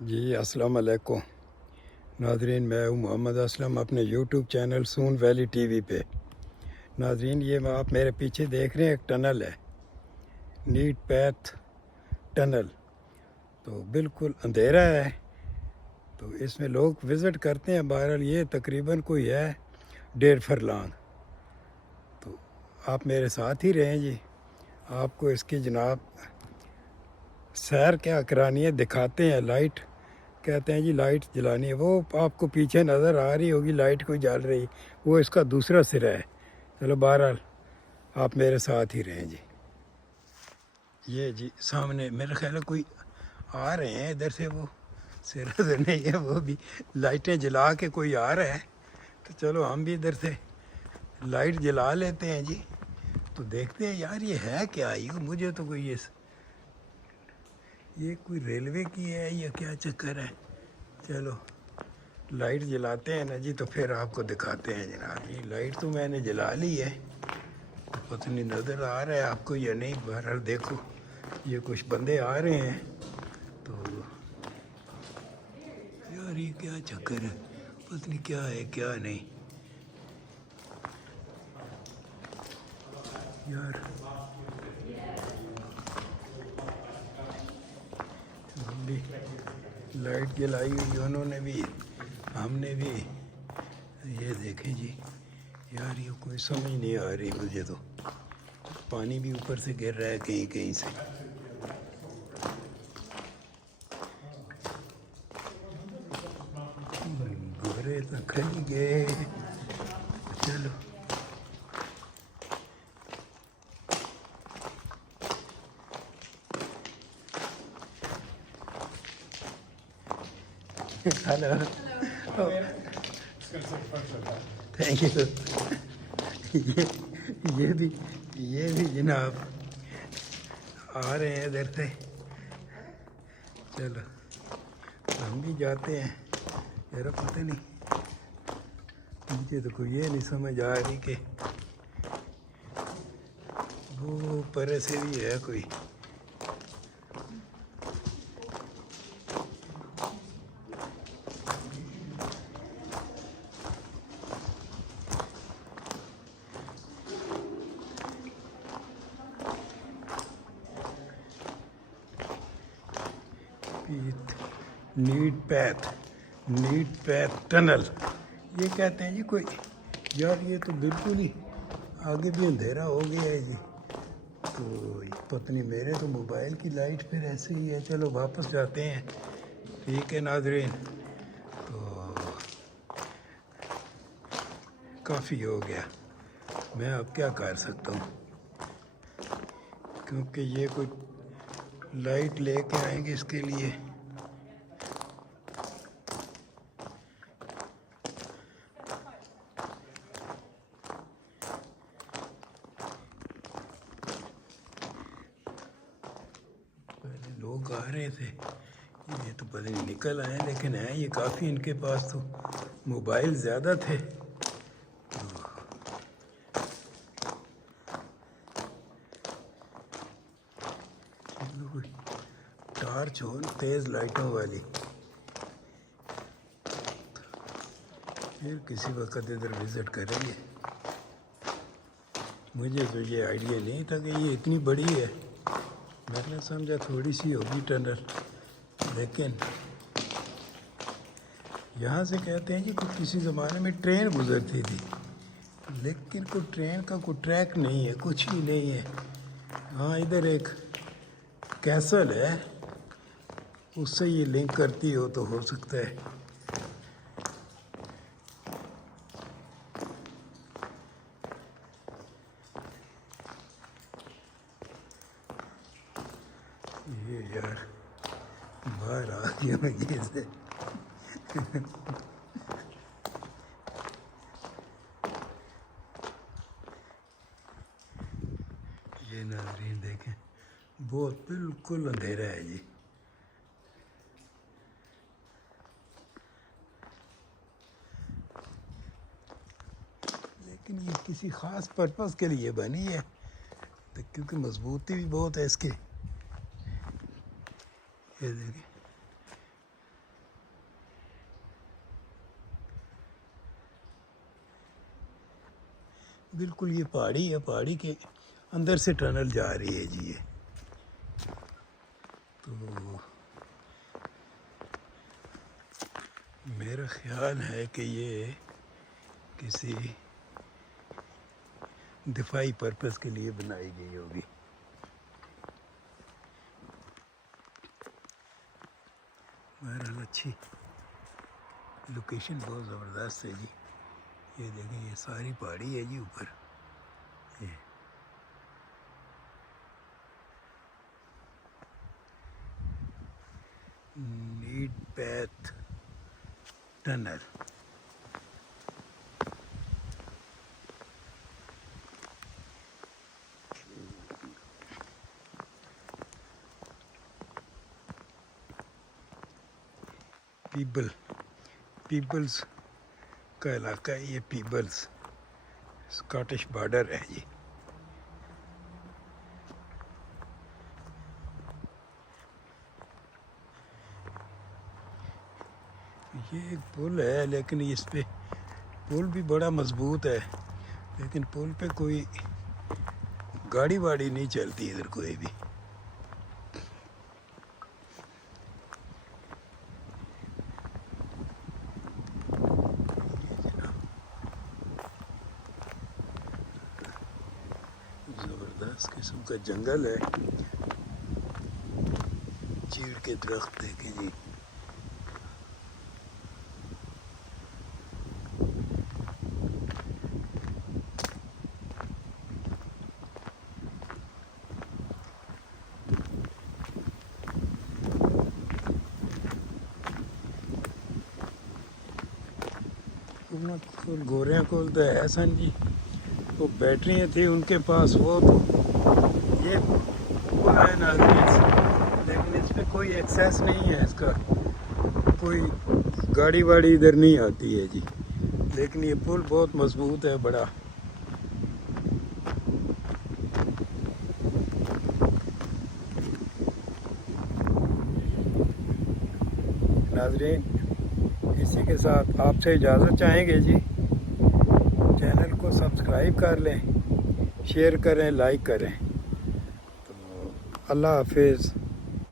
جی السلام علیکم ناظرین، میں ہوں محمد اسلم اپنے یوٹیوب چینل سون ویلی ٹی وی پہ۔ ناظرین، یہ آپ میرے پیچھے دیکھ رہے ہیں، ایک ٹنل ہے، نیٹ پیتھ ٹنل۔ تو بالکل اندھیرا ہے، تو اس میں لوگ وزٹ کرتے ہیں۔ بہرحال یہ تقریباً کوئی ہے 1.5 فرلانگ۔ تو آپ میرے ساتھ ہی رہیں جی، آپ کو اس کی جناب سیر کیا کرانی ہے دکھاتے ہیں۔ لائٹ کہتے ہیں جی، لائٹ جلانی ہے، وہ آپ کو پیچھے نظر آ رہی ہوگی لائٹ کوئی جل رہی، وہ اس کا دوسرا سرا ہے۔ چلو بہرحال آپ میرے ساتھ ہی رہیں جی۔ یہ جی سامنے میرا خیال ہے کوئی آ رہے ہیں ادھر سے، وہ سرا تو نہیں ہے، وہ بھی لائٹیں جلا کے کوئی آ رہا ہے۔ تو چلو ہم بھی ادھر سے لائٹ جلا لیتے ہیں جی، تو دیکھتے ہیں یار یہ ہے کیا۔ مجھے تو کوئی یہ کوئی ریلوے کی ہے یا کیا چکر ہے۔ چلو لائٹ جلاتے ہیں نا جی، تو پھر آپ کو دکھاتے ہیں جناب۔ یہ لائٹ تو میں نے جلا لی ہے، پتہ نہیں نظر آ رہا ہے آپ کو یا نہیں۔ بہرحال دیکھو، یہ کچھ بندے آ رہے ہیں، تو یار یہ کیا چکر ہے، پتہ نہیں کیا ہے کیا نہیں یار۔ ہم بھی لائٹ جلائی ہوئی، انہوں نے بھی، ہم نے بھی۔ یہ دیکھیں جی یار، یہ کوئی سمجھ نہیں آ رہی مجھے تو۔ پانی بھی اوپر سے گر رہا ہے کہیں کہیں سے۔ گورے تو کھلی گئے، چلو ہلو، تھینک یو۔ یہ بھی جناب آ رہے ہیں ادھر سے۔ چلو ہم بھی جاتے ہیں۔ میرا پتہ نہیں، مجھے تو کوئی یہ نہیں سمجھ آ رہی کہ وہ پرے سے بھی ہے کوئی۔ نیٹ پیتھ ٹنل یہ کہتے ہیں جی کوئی۔ یار یہ تو بالکل ہی آگے بھی اندھیرا ہو گیا ہے جی، تو پتہ نہیں میرے تو موبائل کی لائٹ پھر ایسے ہی ہے۔ چلو واپس جاتے ہیں، ٹھیک ہے ناظرین۔ تو کافی ہو گیا، میں اب کیا کر سکتا ہوں، کیونکہ یہ کوئی لائٹ لے کے آئیں گے اس کے لیے۔ پہلے لوگ آ رہے تھے، یہ تو پتہ نہیں نکل آئے، لیکن ہیں یہ کافی، ان کے پاس تو موبائل زیادہ تھے۔ ٹارچ ہو تیز لائٹوں والی، پھر کسی وقت ادھر وزٹ کریں گے۔ مجھے تو یہ آئیڈیا نہیں تھا کہ یہ اتنی بڑی ہے، میں نے سمجھا تھوڑی سی ہوگی ٹنل، لیکن یہاں سے کہتے ہیں کہ کسی زمانے میں ٹرین گزرتی تھی، لیکن کوئی ٹرین کا کوئی ٹریک نہیں ہے، کچھ ہی نہیں ہے۔ ہاں ادھر ایک کیسل ہے، اس سے یہ لنک کرتی ہو سکتا ہے۔ یہ یار باہر آ گیا میں یہ سے۔ یہ ناظرین دیکھیں، بہت بالکل اندھیرا ہے جی۔ لیکن یہ کسی خاص پرپس کے لیے بنی ہے، کیونکہ مضبوطی بھی بہت ہے اس کی۔ یہ دیکھیں بالکل یہ پہاڑی ہے، پہاڑی کے اندر سے ٹنل جا رہی ہے جی یہ. تو میرا خیال ہے کہ یہ کسی دفاعی پرپس کے لیے بنائی گئی ہوگی. بہرحال اچھی لوکیشن بہت زبردست ہے جی. یہ دیکھیں یہ ساری پہاڑی ہے جی اوپر. یہ نیڈ پیتھ ٹنل. پیپلز کا علاقہ ہے یہ. پیپلز اسکاٹش بارڈر ہے جی. یہ ایک پل ہے لیکن اس پہ پل بھی بڑا مضبوط ہے، لیکن پل پہ کوئی گاڑی واڑی نہیں چلتی ادھر کوئی بھی. زبردست قسم کا جنگل ہے. چیڑ کے درخت دیکھیں جی. گوریاں کول تو ہے سن جی، وہ بیٹریاں تھی ان کے پاس، وہ تو یہ ہے ناظرین، لیکن اس پہ کوئی ایکسیس نہیں ہے اس کا، کوئی گاڑی واڑی ادھر نہیں آتی ہے جی. لیکن یہ پل بہت مضبوط ہے بڑا. ناظرین اسی کے ساتھ آپ سے اجازت چاہیں گے جی. چینل کو سبسکرائب کر لیں، شیئر کریں، لائک کریں. تو اللہ حافظ.